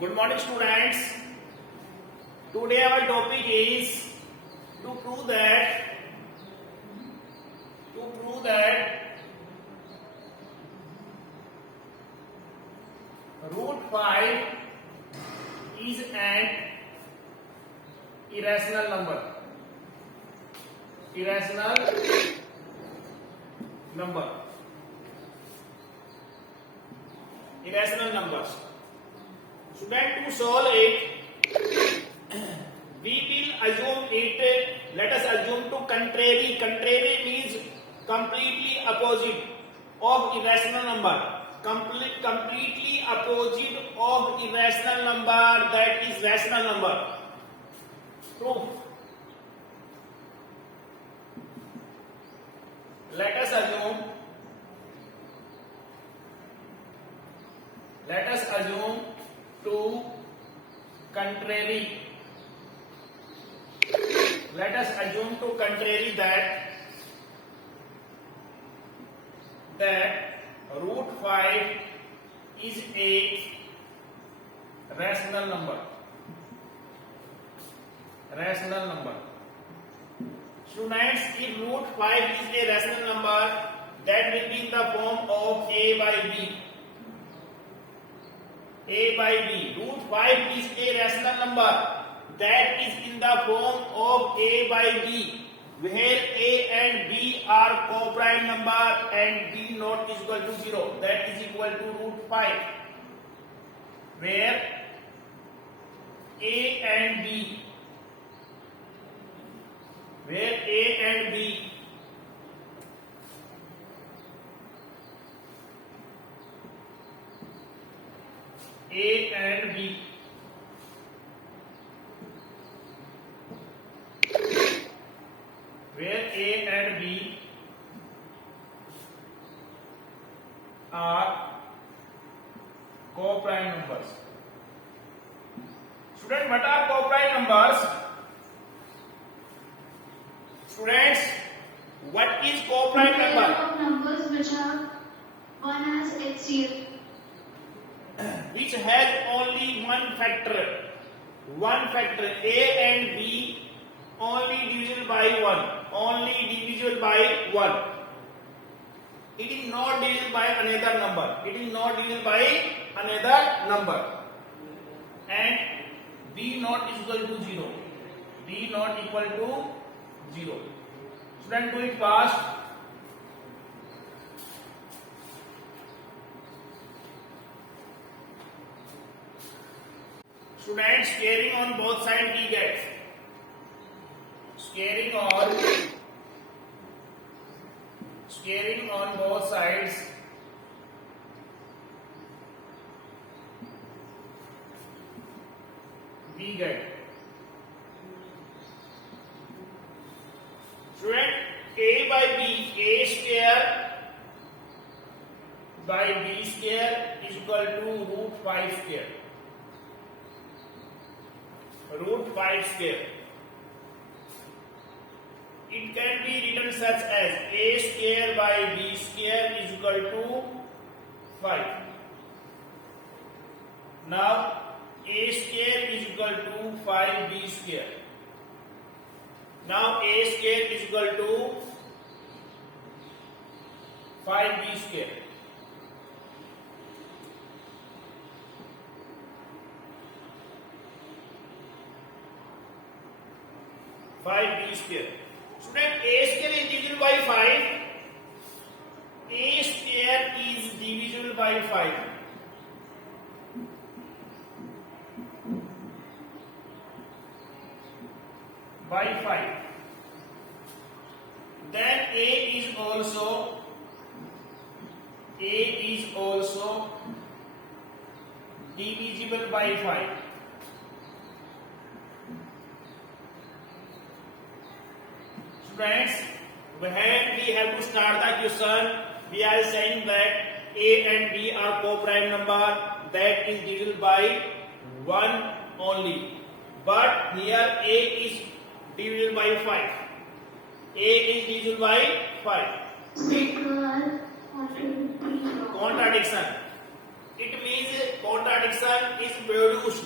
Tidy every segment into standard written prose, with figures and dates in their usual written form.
Good morning, students. Today our topic is to prove that root 5 is an irrational number. Irrational numbers. Student, to solve it, we will assume it. Let us assume to contrary. Contrary means completely opposite of irrational number. Completely opposite of irrational number, that is rational number. Proof. Let us assume to contrary. Let us assume to contrary that root 5 is a rational number. Students, if root 5 is a rational number, that will be in the form of a by b. Root 5 is a rational number that is in the form of a by b, where a and b are co-prime number and b not is equal to 0. That is equal to root 5, where a and b are co-prime numbers. Student, what are co-prime numbers? Students, what is co-prime number? Of numbers which have one has HCF. Which has only one factor. A and b only divisible by 1. It is not divisible by another number. And b not is equal to 0. Student, do it fast. Students, squaring on both sides we get. Squaring on both sides we get. Student, a by b, a square by b square is equal to root 5 square. It can be written such as a square by b square is equal to 5. Now a square is equal to 5b square. Now a square is equal to 5b square. Student, a square is divisible by 5. A square is divisible by 5. Then a is also divisible by 5. Friends, when we have to start the question, we are saying that a and b are co-prime number that is divisible by 1 only. But here a is divisible by 5. A is divisible by 5. Contradiction. It means contradiction. contradiction is produced.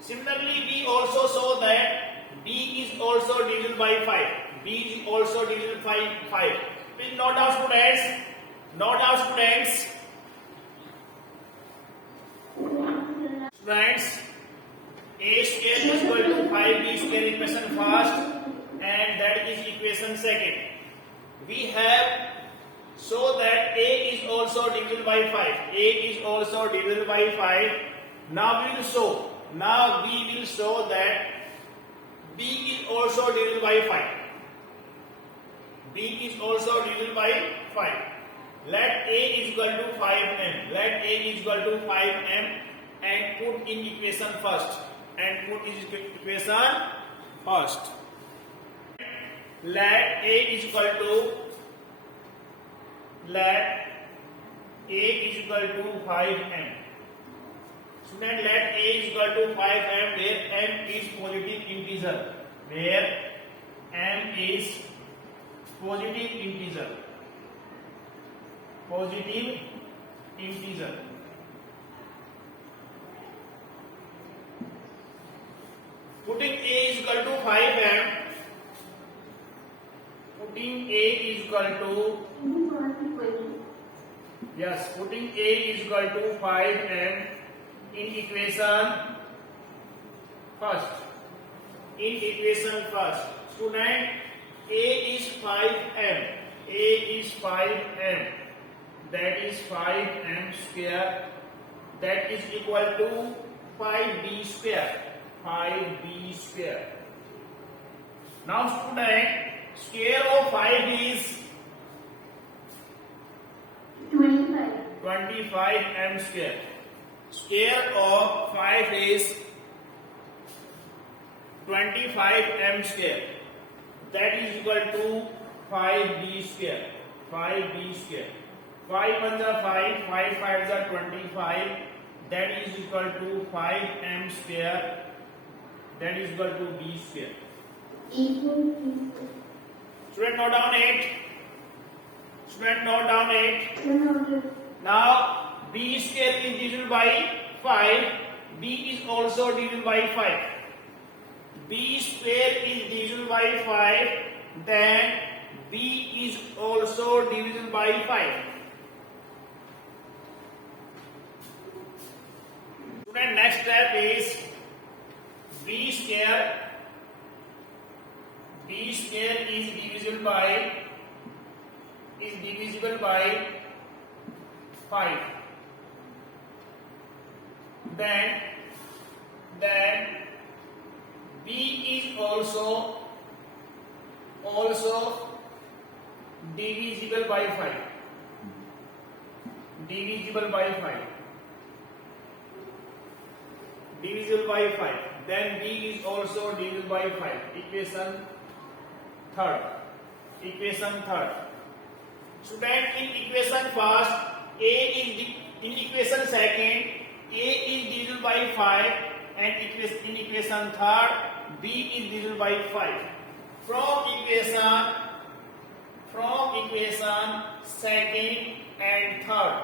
Similarly, we also saw that B is also divisible by 5. B is also divisible by 5. Please note down, students. Note down, students. Students, A square is equal to 5B square equation first, and that is equation second. We have so that A is also divisible by 5. A is also divisible by 5. Now we will show. Now we will show that B is also divisible by 5. B is also divisible by 5. Let A is equal to 5m. Let A is equal to 5m and put in equation first. And put in equation first. Let A is equal to .5m. Student, let A is equal to 5m where m is positive integer. Where m is positive integer. Positive integer. Putting A is equal to 5m. Putting A is equal to putting A is equal to 5m in equation first. In equation first. Student, A is 5m. A is 5m. That is 5m square. That is equal to 5b square. 5b square. Now, student, square of 5 is 25m square. Square of 5 is 25m square. That is equal to 5b square. 5b square. 5 1 is 5, 5 5 is 25. That is equal to 5m square. That is equal to b square. Student, note down 8. Student, note down 8. Now, b square is divisible by 5. B is also divisible by 5. B square is divisible by 5. Then b is also divisible by 5. Student, next step is b square. B square is divisible by 5. Then b is also divisible by 5. Divisible by 5. Divisible by 5. Then b is also divisible by 5. Equation third. Student, in equation first, in equation second, A is divisible by 5, and in equation third, B is divisible by 5. From equation second and third,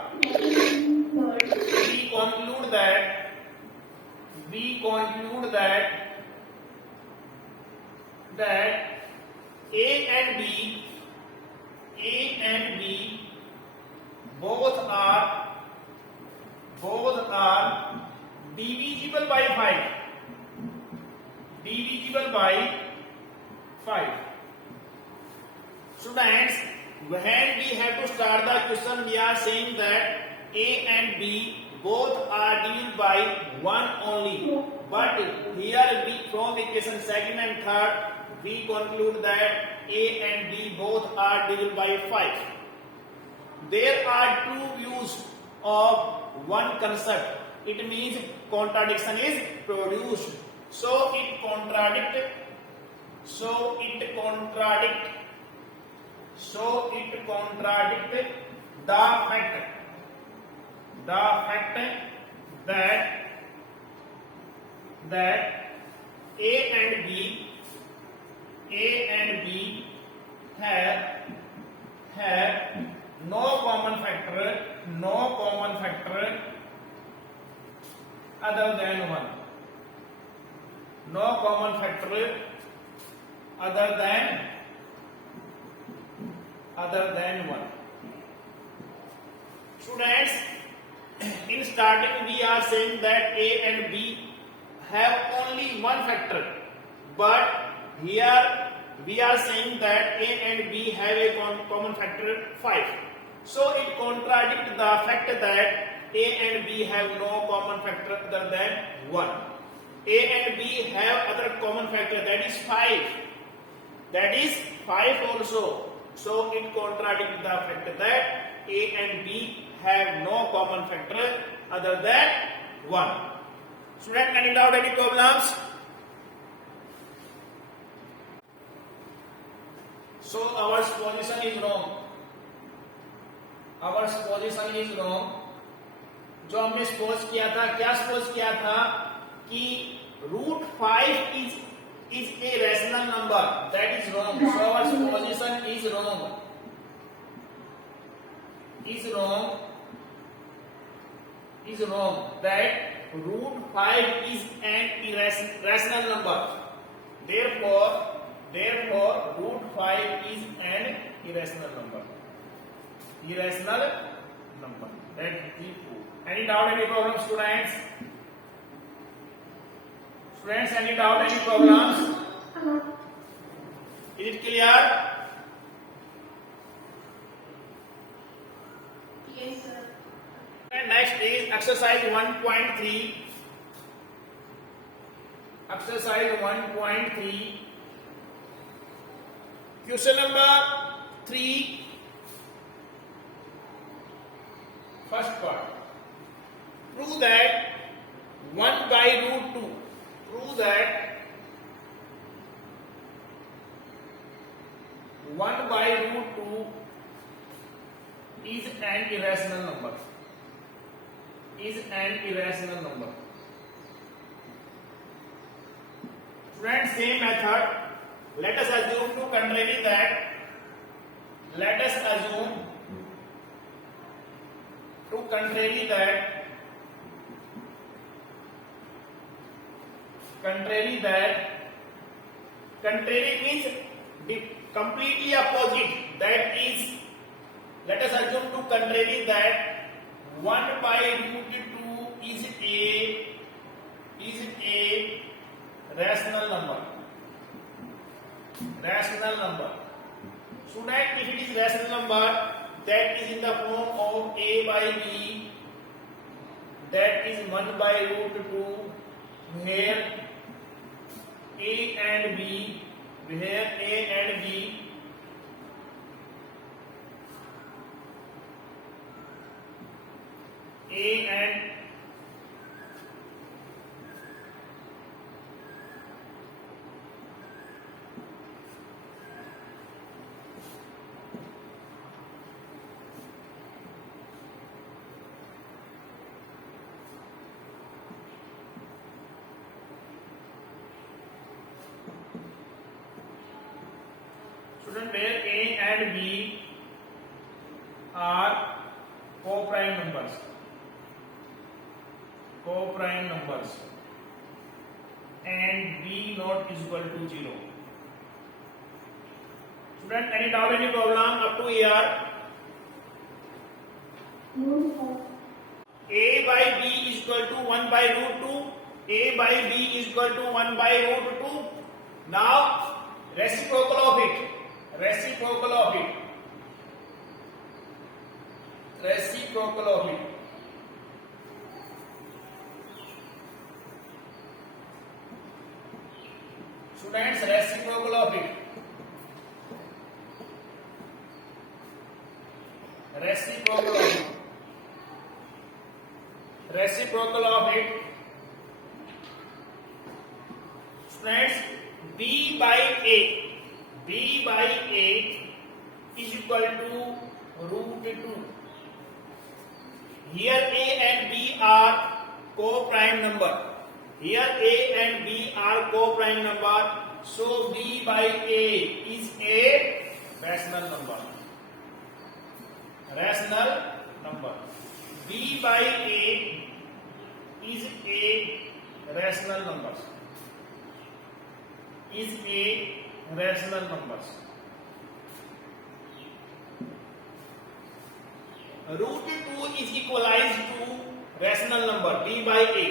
we conclude that A and B both are divisible by 5. Divisible by 5. Students, when we have to start the question, we are saying that A and B both are divisible by 1 only. But here from equation second and third, we conclude that A and B both are divisible by 5. There are two views of one concept. It means contradiction is produced. So it contradict the fact that A and B have no common factor other than 1. No common factor other than 1. Students, in starting we are saying that A and B have only one factor, but here we are saying that A and B have a common factor 5. So it contradicts the fact that A and B have no common factor other than 1. A and B have other common factor, that is 5. That is 5 also. So it contradicts the fact that A and B have no common factor other than 1. Student, any doubt, any problems? So our position is wrong. Our position is wrong. जो हमने suppose किया था, क्या suppose किया था कि √5 is a rational number. That is wrong. So our position is wrong. Is wrong. That √5 is an irrational number. Therefore √5 is an irrational number. That is the proof. Any doubt, any problems, students? Students, any doubt, any problems? Is it clear? Yes, sir. And next is exercise 1.3. Exercise 1.3. Question number 3. First part. Prove that 1 by √2. Prove that 1 by √2 is an irrational number. Friends, same method. Let us assume to contrary that. Contrary means completely opposite. That is, let us assume to contrary that 1 by √2 is a rational number. Student, if it is rational number, that is in the form of A by B, that is 1 by √2, where A and B Student, where A and B are co-prime numbers, and B not is equal to 0. Student, any doubt, any problem up to here? A by B is equal to 1 by √2. A by B is equal to 1 by √2. Now reciprocal of it. Students, reciprocal of it. Students, B by A is equal to √2. Here A and B are co-prime number. So B by A is a rational number. B by A is a rational numbers. Is a rational numbers. Root 2 is equalized to rational number b by a.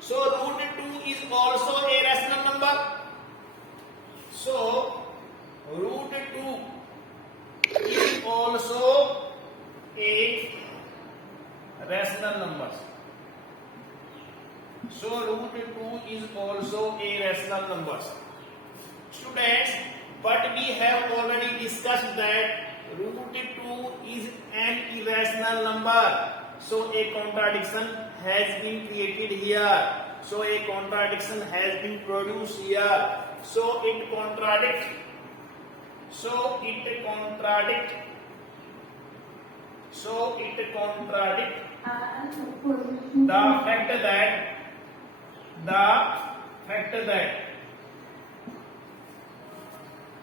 So root 2 is also a rational number. So root 2 is also a rational number. So root 2 is also a rational number. Students, but we have already discussed that root 2 is an irrational number. So a contradiction has been created here. So a contradiction has been produced here. So it contradicts. So it contradicts. So it contradicts the fact that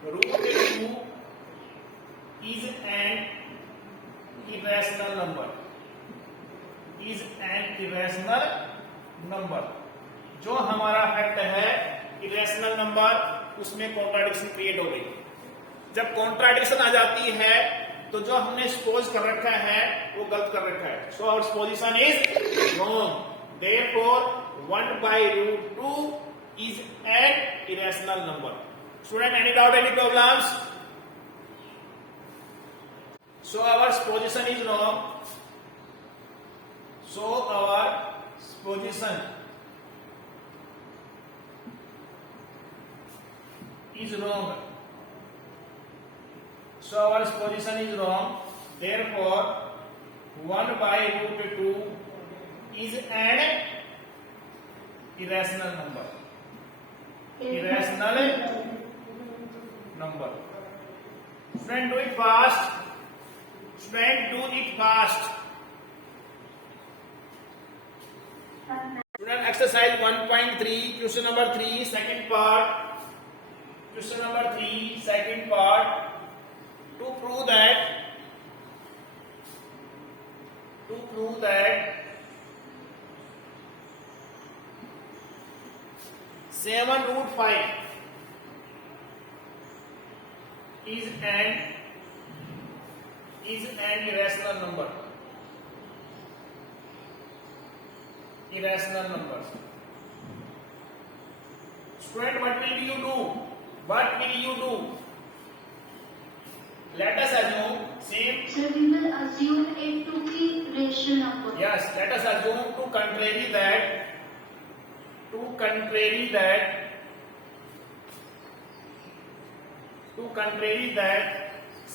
root 2 is an irrational number. Is an irrational number. जो हमारा fact है irrational number, उसमें contradiction create हो गई. जब contradiction आ जाती है तो जो हमने सपोज कर रखा है वो गलत कर रखा है. So our position is wrong. Therefore 1 by root 2 is an irrational number. Student, any doubt, any problems? So our position is wrong. So our position is wrong. So our position is wrong. Therefore, 1 by root 2 is an irrational number. Irrational number. Student, do it fast. Student, do it fast. Student, exercise 1.3, question number 3, second part. Question number 3, second part. To prove that 7 root 5 is an irrational number. Irrational numbers. Student, what will you do? What will you do? Let us assume same. So we will assume it to be rational number. Yes, let us assume to contrary that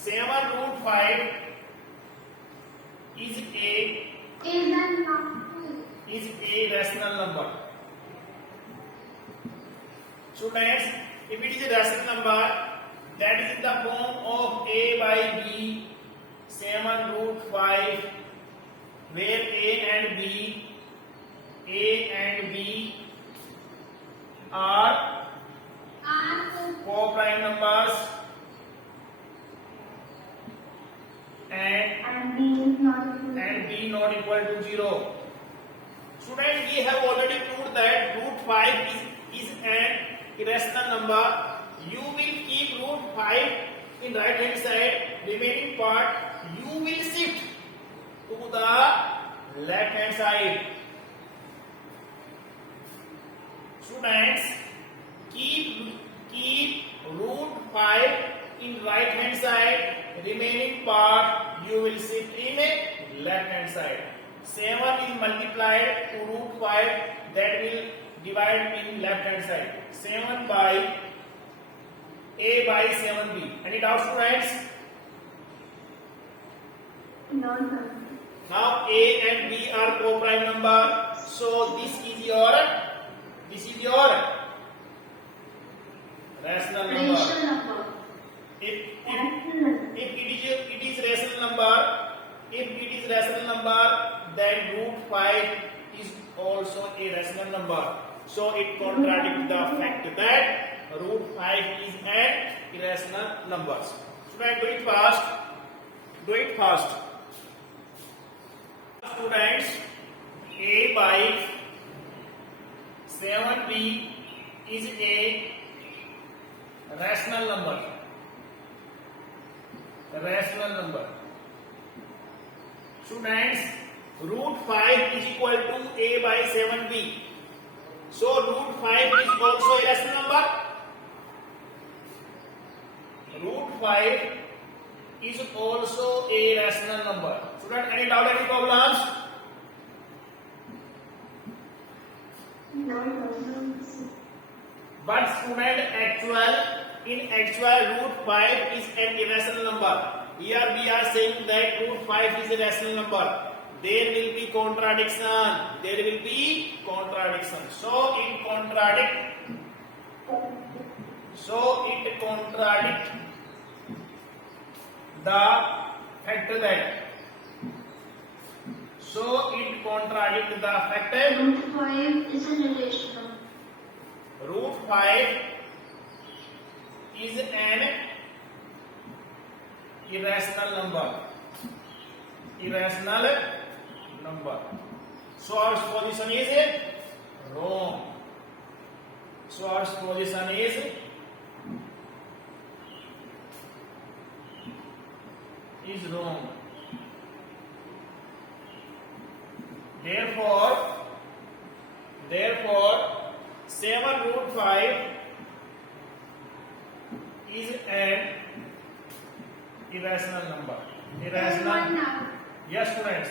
7 root 5 is a rational number. Students, if it is a rational number, that is in the form of a by b, 7 root 5, where a and b are co-prime numbers and b not equal to 0. Students, we have already proved that root 5 is an irrational number. You will keep root 5 in right hand side. Remaining part you will shift to the left hand side. Students, keep root 5 in right hand side. Remaining part you will shift in left hand side. 7 is multiplied to root 5, that will divide in left hand side. 7 by a by 7b. Any doubts, students? No, sir. Now a and b are co-prime number. So this is your rational number. Rational number. If it is rational number, then root 5 is also a rational number. So it contradicts the fact that root 5 is an irrational number. Students, do it fast. Students, a by 7b is a rational number. Rational number. Students, root 5 is equal to a by 7b. So root 5 is also a rational number. Root 5 is also a rational number. Student, any doubt, any problems? No. But student, in actual root 5 is an irrational number. Here we are saying that root 5 is a rational number. There will be contradiction. There will be contradiction. So it contradict the fact that. So it contradict the fact that Root 5 is an irrational. root 5 is an irrational number. Irrational number. So our position is wrong. So our position is wrong. Therefore 7 root 5 is an irrational number. Irrational. Now. Yes, students.